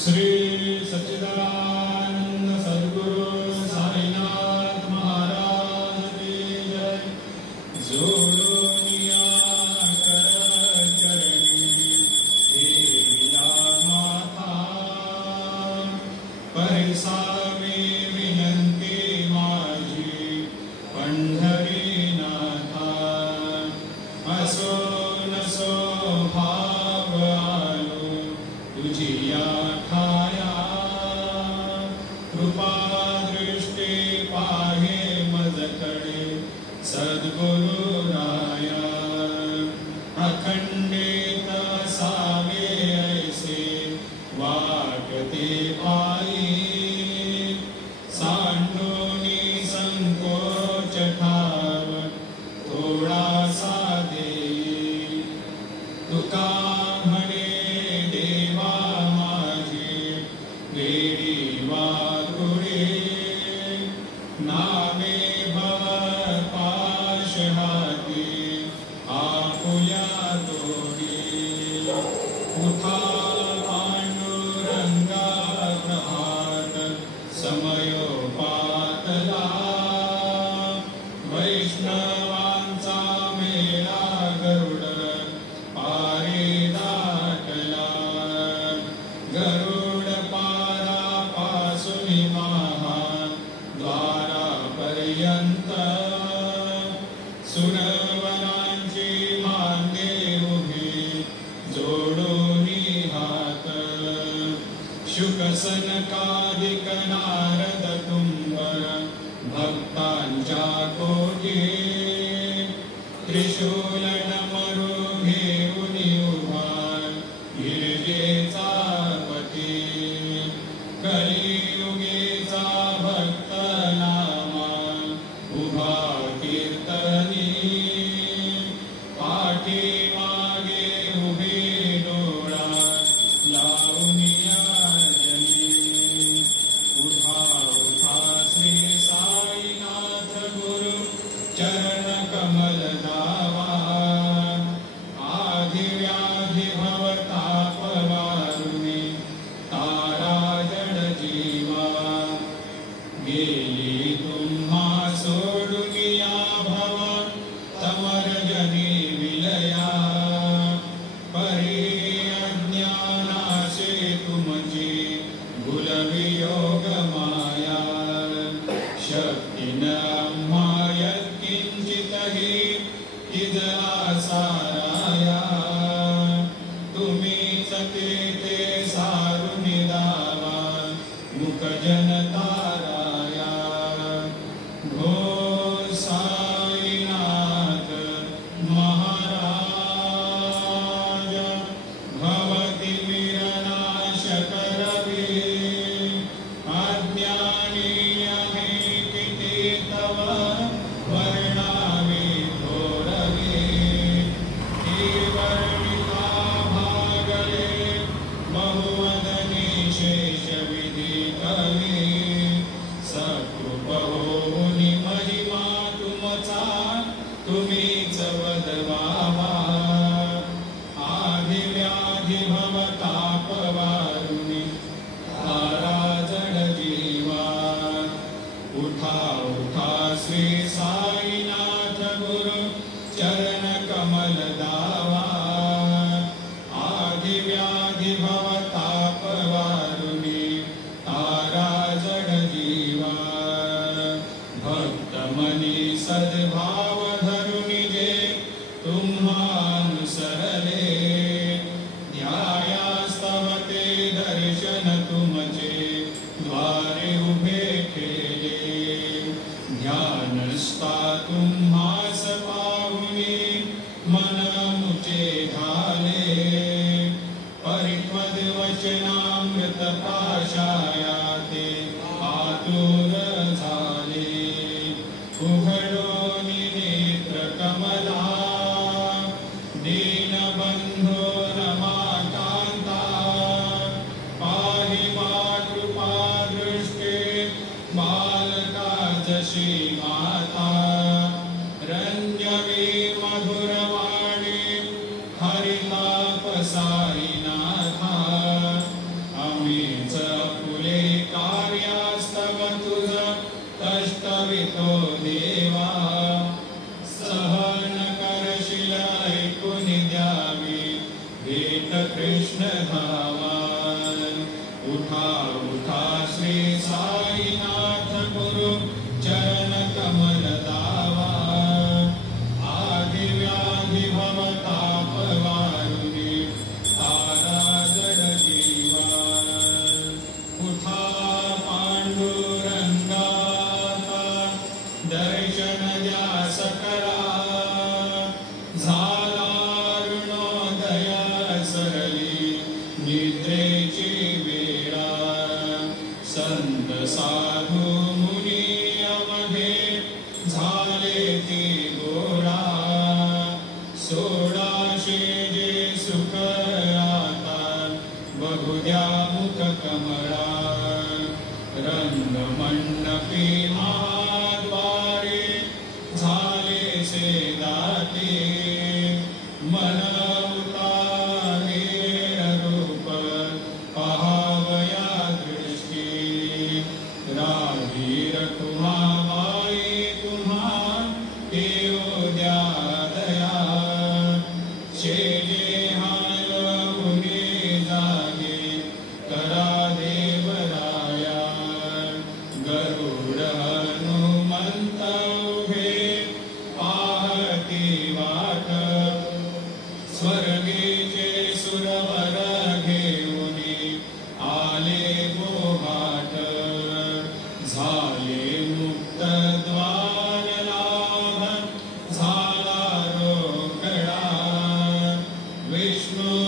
श्री सच्चिदानंद सद्गुरु साईनाथ महाराज की जय। जोडोनिया कर चरणी देविया माता, परिसावी विनंती माझी पंढरीनाथा। असो नसो भाव आलो तुझिया ठाया, कृपा दृष्टी पाहे मजकडे सद्गुरु राया। अखंडित सावे ऐसे वाटते पायी, सांडोनी संकोच ठाव थोडासा देई। तुका म्हणे देवा माझी वेडी वाकुळे, नामे भव पाश हाती आपुल्या तोडी। उठा पांडुरंगा प्रभात समयोपातला, वैष्णवांचा मेळा गरुड पारी दाटला। गरुड पारा पासून महान द्वारापर्यंत, सुरवरांची मांगे उभी जोडोनी हात। शुकसनकादिक नारद तुंबर भक्तांच्या कोटी, त्रिशूल डमरू घेऊन उभा गिरिजेचा पती। कलियुगेचा भक्त नामा उभा कीर्तनी, पाठीमागे उभे डोळा लावून याजनी। उठा उठा श्री साईनाथ गुरु चरण कमल धावा, आधी व्याधी भवताप वारुणी तारा जड जीवा। गेली तुम्हा सोडून या भव तमरजनी विलया, परी अज्ञानाशे तुमची भुलवियोग माया। शक्ती न मायत किंचितही तिजला साराया, तुम्हीच ते सारुन दावा मुख जनताराया। घो साईनाथ महाराज, भवती वीरनाश करवी। अज्ञानी आहे किती तव वर्णावे थोरवे, ही वर्णिता भागले बहुवदनी शेष विधी कवी। सकृप होऊनी महिमा तुमचा तुम्हीच वदवावा, आधी व्याधी भवताप वारुणी तारा जड जीवा। उठा उठा श्री साईनाथ गुरु चरण कमल दावा, आधी व्याधी भवताप वारुणी तारा जड जीवा। भक्त मनी सद्भाव धरुनी जे तुम्हानुसरले, ध्यायास्तव ते दर्शन तुमचे द्वारे उभे केले। ध्यानस्था तुम्हास पाहुनी मन मुचे घाले, परित्वद वचनामृत प्राशाया ते आतुर झाले। उघडोनी नेत्र कमला, दीनबंधो रमाकांता। पाहि मातृपा दृष्टे बालका जशी माता, रंजवी मधुरवाणी हरिताप साईनाथा। आम्ही धावा उठा उठा श्री साईनाथ गुरु चरण कमल दावा आदि व्याधि भवताप वारुणी तारा जड जीवा उठा पांडुरंगाता दर्शन द्या सकला झाला ऋणोदय सरली निद्रेची वेळा संत साधू मुनी अवघे झाले ती गोळा सोळाशे जे सुख आता बघू द्या मुख कमळा रंगमंडपी महाद्वारे झाले से दाते मन उतारे रूप पहावया दृष्टी रावीर तुम्हा माई तुम्हा देव द्या दया शेजे हाय उने जागे करा देवराया गरुड हनुमंत उभे पाहती वाट स्वर्गीचे सुरवर घेऊनी आले बोहाट झाले मुक्त द्वार लाभ झाला रोकडा विष्णू